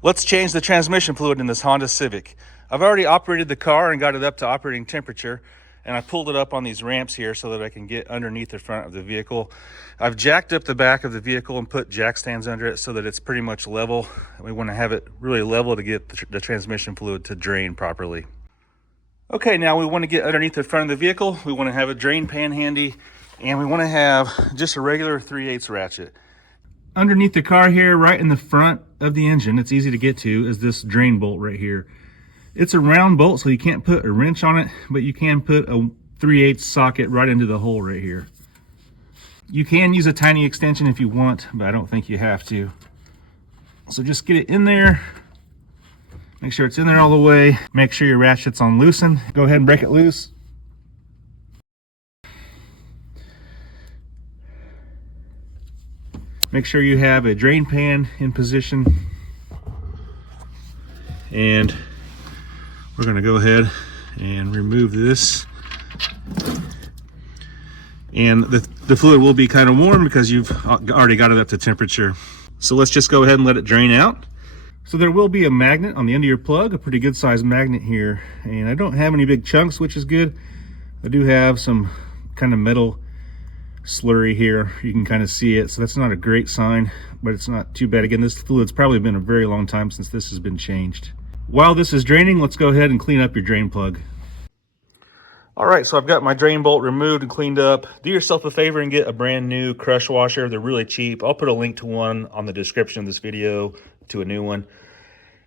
Let's change the transmission fluid in this Honda Civic. I've already operated the car and got it up to operating temperature, and I pulled it up on these ramps here so that I can get underneath the front of the vehicle. I've jacked up the back of the vehicle and put jack stands under it so that it's pretty much level. We want to have it really level to get the transmission fluid to drain properly. Okay, now we want to get underneath the front of the vehicle. We want to have a drain pan handy, and we want to have just a regular 3/8 ratchet. Underneath the car here, right in the front of the engine, it's easy to get to, is this drain bolt right here. It's a round bolt, so you can't put a wrench on it, but you can put a 3/8 socket right into the hole right here. You can use a tiny extension if you want, but I don't think you have to. So just get it in there. Make sure it's in there all the way. Make sure your ratchet's on loosen. Go ahead and break it loose. Make sure you have a drain pan in position. And we're going to go ahead and remove this. And the fluid will be kind of warm because you've already got it up to temperature. So let's just go ahead and let it drain out. So there will be a magnet on the end of your plug, a pretty good sized magnet here. And I don't have any big chunks, which is good. I do have some kind of metal slurry here. You can kind of see it, so that's not a great sign, but it's not too bad. Again, this fluid's probably been a very long time since this has been changed. While this is draining, let's go ahead and clean up your drain plug. All right, so I've got my drain bolt removed and cleaned up. Do yourself a favor and get a brand new crush washer. They're really cheap. I'll put a link to one on the description of this video, to a new one.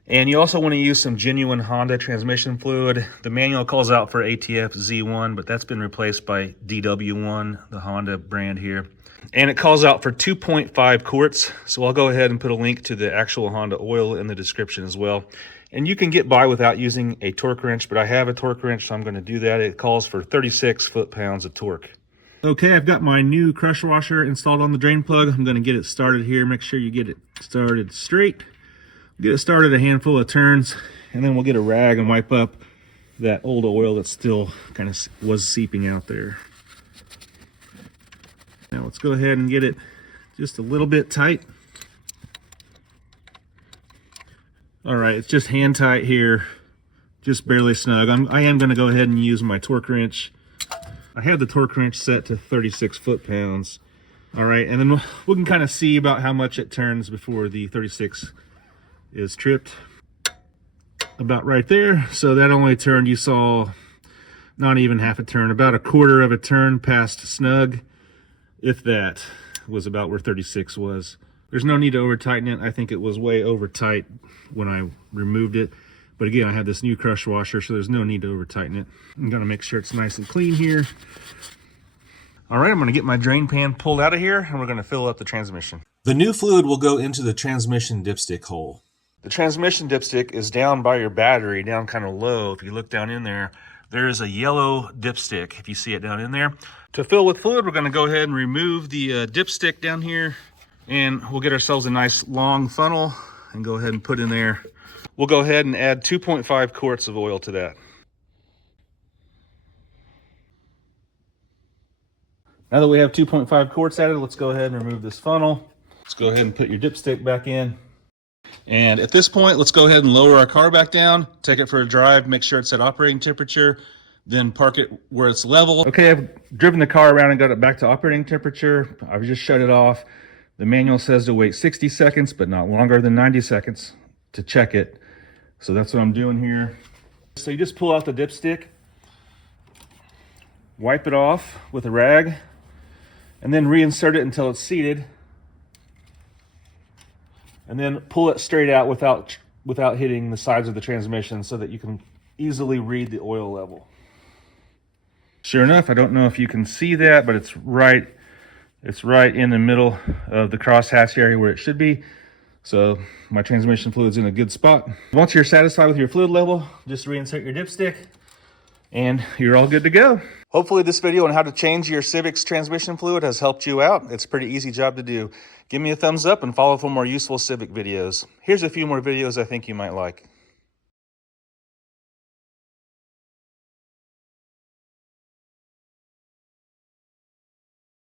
And you also want to use some genuine Honda transmission fluid. The manual calls out for ATF Z1, but that's been replaced by DW1, the Honda brand here. And it calls out for 2.5 quarts. So I'll go ahead and put a link to the actual Honda oil in the description as well. And you can get by without using a torque wrench, but I have a torque wrench, so I'm going to do that. It calls for 36 foot-pounds of torque. Okay, I've got my new crush washer installed on the drain plug. I'm going to get it started here. Make sure you get it started straight. Get it started a handful of turns, and then we'll get a rag and wipe up that old oil that still kind of was seeping out there. Now let's go ahead and get it just a little bit tight. All right, it's just hand tight here, just barely snug. I am going to go ahead and use my torque wrench. I have the torque wrench set to 36 foot-pounds. All right, and then we can kind of see about how much it turns before the 36 is tripped. About right there. So that only turned, you saw, not even half a turn, about a quarter of a turn past snug, if that, was about where 36 was. There's no need to over tighten it. I think it was way over tight when I removed it. But again, I have this new crush washer, so there's no need to over tighten it. I'm gonna make sure it's nice and clean here. All right, I'm gonna get my drain pan pulled out of here, and we're gonna fill up the transmission. The new fluid will go into the transmission dipstick hole. The transmission dipstick is down by your battery, down kind of low. If you look down in there, there is a yellow dipstick, if you see it down in there. To fill with fluid, we're gonna go ahead and remove the dipstick down here, and we'll get ourselves a nice long funnel and go ahead and put in there. We'll go ahead and add 2.5 quarts of oil to that. Now that we have 2.5 quarts added, let's go ahead and remove this funnel. Let's go ahead and put your dipstick back in. And at this point, let's go ahead and lower our car back down, take it for a drive, make sure it's at operating temperature, then park it where it's level. Okay, I've driven the car around and got it back to operating temperature. I've just shut it off. The manual says to wait 60 seconds, but not longer than 90 seconds to check it. So that's what I'm doing here. So you just pull out the dipstick, wipe it off with a rag, and then reinsert it until it's seated. And then pull it straight out without hitting the sides of the transmission so that you can easily read the oil level. Sure enough, I don't know if you can see that, but it's right in the middle of the crosshatch area where it should be. So my transmission fluid's in a good spot. Once you're satisfied with your fluid level, just reinsert your dipstick and you're all good to go. Hopefully this video on how to change your Civic's transmission fluid has helped you out. It's a pretty easy job to do. Give me a thumbs up and follow for more useful Civic videos. Here's a few more videos I think you might like.